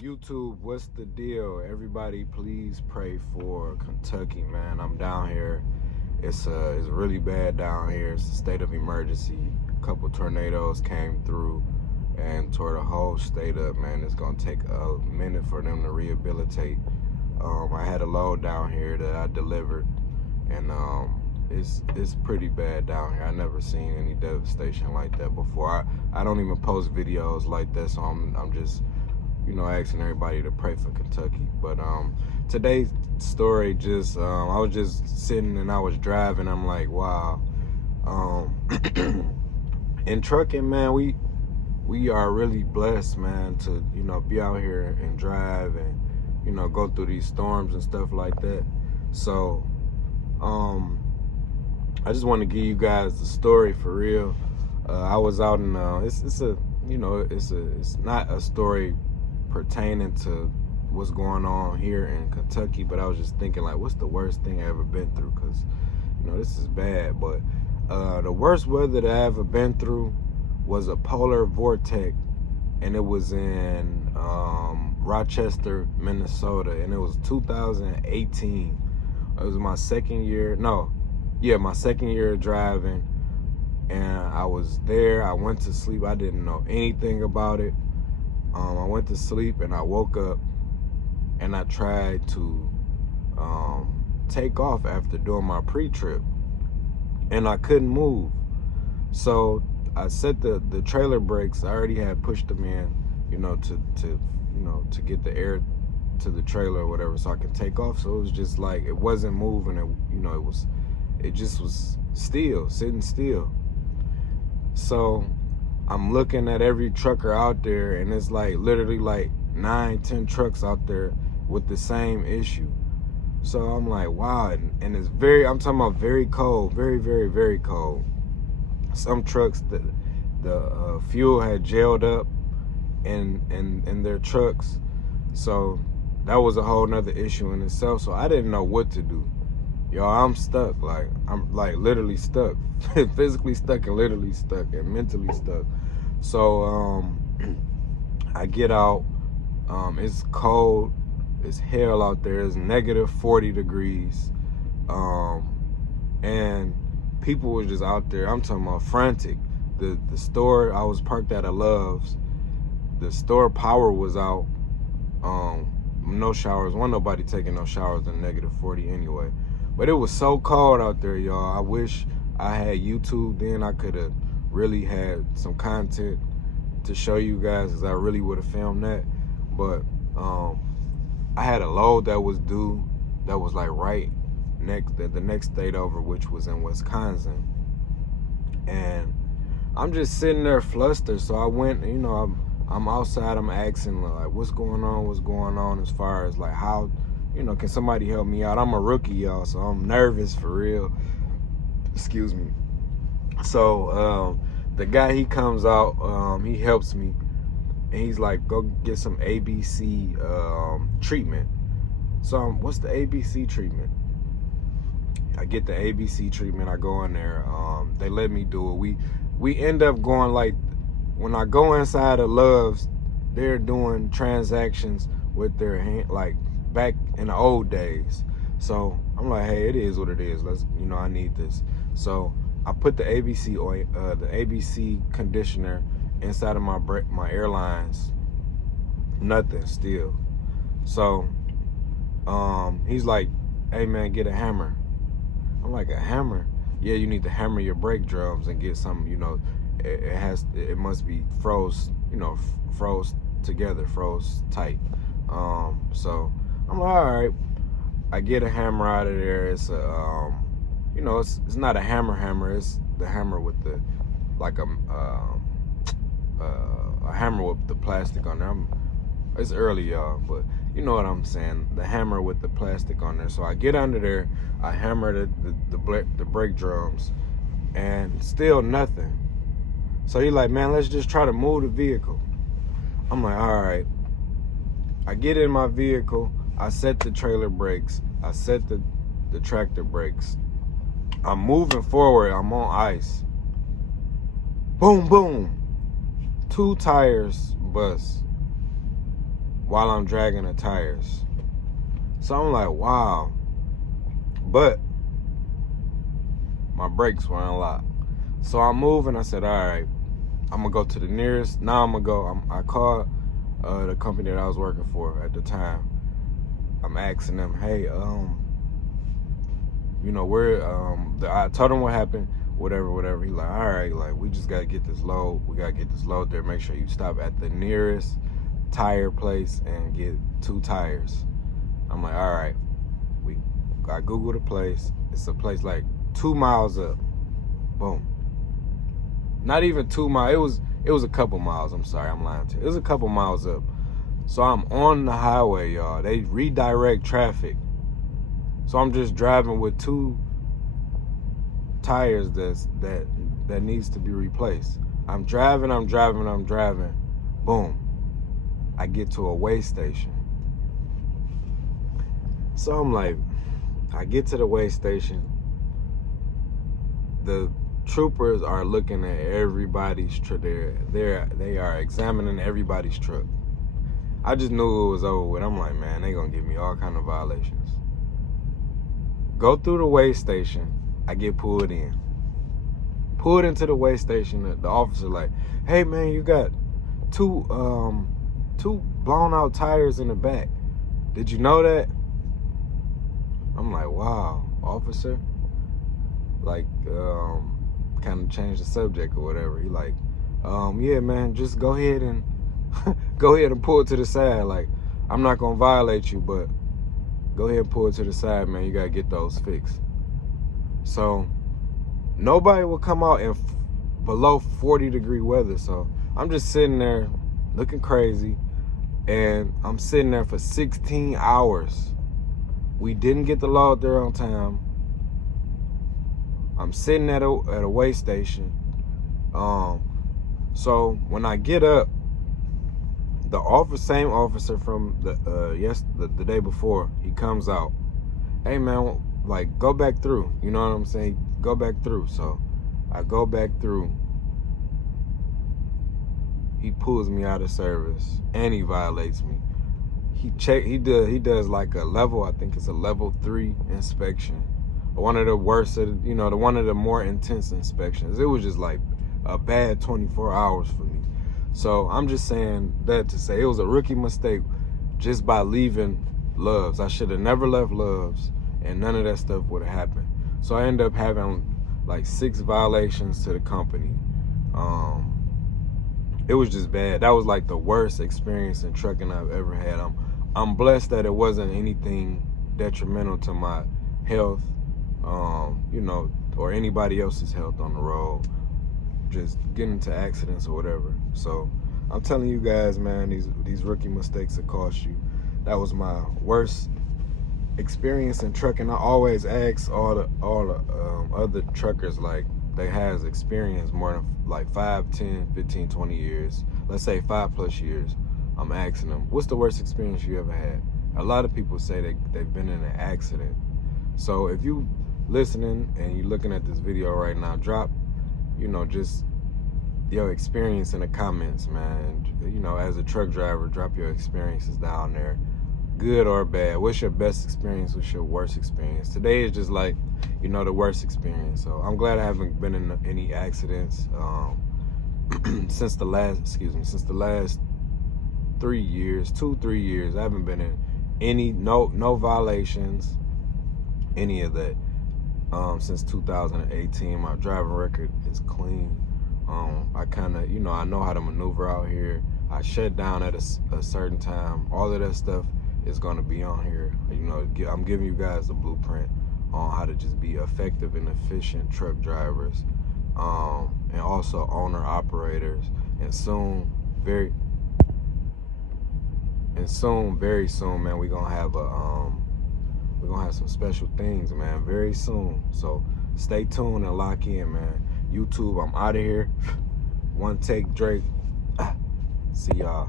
YouTube, what's the deal? Everybody, please pray for Kentucky, man. I'm down here. It's really bad down here. It's a state of emergency. A couple tornadoes came through and tore the whole state up, man. It's gonna take a minute for them to rehabilitate. I had a load down here that I delivered, and it's pretty bad down here. I never seen any devastation like that before. I don't even post videos like that, so I'm just asking everybody to pray for Kentucky. But today's story, just I was just sitting and I was driving. I'm like, wow. In trucking, man, we are really blessed, man, to be out here and drive and go through these storms and stuff like that. So I just want to give you guys the story for real. I was out in it's not a story pertaining to what's going on here in Kentucky, but I was just thinking, like, what's the worst thing I ever been through? Because this is bad. But the worst weather that I ever been through was a polar vortex, and it was in Rochester, Minnesota, and it was 2018. It was my second year driving, and I was there. I went to sleep. I didn't know anything about it. I went to sleep and I woke up and I tried to take off after doing my pre-trip, and I couldn't move. So I set the trailer brakes. I already had pushed them in, to get the air to the trailer or whatever, so I can take off. So it was just like, it wasn't moving. It just was still, sitting still. So I'm looking at every trucker out there, and it's like literally like 9-10 trucks out there with the same issue. So I'm like, wow. And it's I'm talking about very cold, very, very, very cold. Some trucks, the fuel had gelled up in their trucks. So that was a whole nother issue in itself. So I didn't know what to do. Y'all, I'm stuck. Like, I'm like literally stuck. Physically stuck and literally stuck and mentally stuck. So I get out. It's cold. It's hell out there. It's negative 40 degrees. And people were just out there. I'm talking about frantic. The store, I was parked at a Love's. The store power was out. No showers. Wasn't nobody taking no showers in negative 40 anyway. But it was so cold out there, y'all. I wish I had YouTube then. I could have really had some content to show you guys, because I really would have filmed that. But I had a load that was due, that was like right the next state over, which was in Wisconsin. And I'm just sitting there flustered. So I went, I'm outside, I'm asking, like, what's going on, as far as like how, can somebody help me out? I'm a rookie, y'all, so I'm nervous for real. Excuse me. So the guy, he comes out, he helps me, and he's like, go get some ABC treatment. So what's the ABC treatment? I get the ABC treatment. I go in there. They let me do it. We end up going, like, when I go inside of Love's, they're doing transactions with their hand, like back in the old days. So I'm like, hey, it is what it is. Let's, I need this. So I put the ABC oil, the ABC conditioner inside of my airlines. Nothing still. So he's like, hey man, get a hammer. I'm like, a hammer? Yeah, you need to hammer your brake drums and get some, it must be froze together, froze tight. So I'm like, all right. I get a hammer out of there. It's a it's not a hammer. It's the hammer with the, like a hammer with the plastic on there. It's early, y'all, but you know what I'm saying. The hammer with the plastic on there. So I get under there. I hammer the brake drums, and still nothing. So he's like, man, let's just try to move the vehicle. I'm like, all right. I get in my vehicle. I set the trailer brakes. I set the tractor brakes. I'm moving forward. I'm on ice. Boom, boom. 2 tires bust. while I'm dragging the tires. So I'm like, wow. But my brakes were unlocked. So I move and I said, all right, I'm gonna go to the nearest. Now I'm gonna go. I called the company that I was working for at the time. I'm asking them, hey, you know, I told him what happened, whatever. He like, all right, like, we just gotta get this load. We gotta get this load there. Make sure you stop at the nearest tire place and get 2 tires. I'm like, all right. I Googled the place. It's a place like 2 miles up. Boom. Not even 2 miles. It was a couple miles. I'm sorry, I'm lying to you. It was a couple miles up. So I'm on the highway, y'all. They redirect traffic. So I'm just driving with 2 tires that needs to be replaced. I'm driving. Boom. I get to a weigh station. So I'm like, I get to the weigh station. The troopers are looking at everybody's truck. They are examining everybody's truck. I just knew it was over with. I'm like, man, they gonna give me all kind of violations. Go through the weigh station. I get pulled in. Pulled into the weigh station. The officer like, hey man, you got two blown out tires in the back. Did you know that? I'm like, wow, officer. Like, kind of change the subject or whatever. He like, yeah, man, just go ahead and pull it to the side. Like, I'm not gonna violate you, but go ahead and pull it to the side, man. You gotta get those fixed. So nobody will come out in below 40-degree weather. So I'm just sitting there looking crazy, and I'm sitting there for 16 hours. We didn't get the load there on time. I'm sitting at a weigh station. So when I get up, the same officer from the day before, he comes out. Hey man, like, go back through. You know what I'm saying? Go back through. So I go back through. He pulls me out of service and he violates me. He does like a level, I think it's a level 3 inspection. One of the worst, one of the more intense inspections. It was just like a bad 24 hours for me. So I'm just saying that to say it was a rookie mistake just by leaving Love's. I should have never left Love's, and none of that stuff would have happened. So I ended up having like 6 violations to the company. It was just bad. That was like the worst experience in trucking I've ever had. I'm blessed that it wasn't anything detrimental to my health, or anybody else's health on the road, just getting into accidents or whatever. So I'm telling you guys, man, these rookie mistakes that cost you. That was my worst experience in trucking. I always ask all the other truckers, like, they has experience more than like 5, 10, 15, 20 years. Let's say 5+ years. I'm asking them, what's the worst experience you ever had? A lot of people say they've been in an accident. So if you listening and you're looking at this video right now, drop, just your experience in the comments, man. As a truck driver, drop your experiences down there, good or bad. What's your best experience? What's your worst experience? Today is just like, the worst experience. So I'm glad I haven't been in any accidents since the last 3 years, 2-3 years. I haven't been in any, no violations, any of that. Since 2018, my driving record is clean. I kind of, I know how to maneuver out here. I shut down at a certain time. All of that stuff is going to be on here. I'm giving you guys a blueprint on how to just be effective and efficient truck drivers, and also owner operators. And very soon, man, we're gonna have some special things, man, very soon. So stay tuned and lock in, man. YouTube, I'm out of here. One take, Drake. See y'all.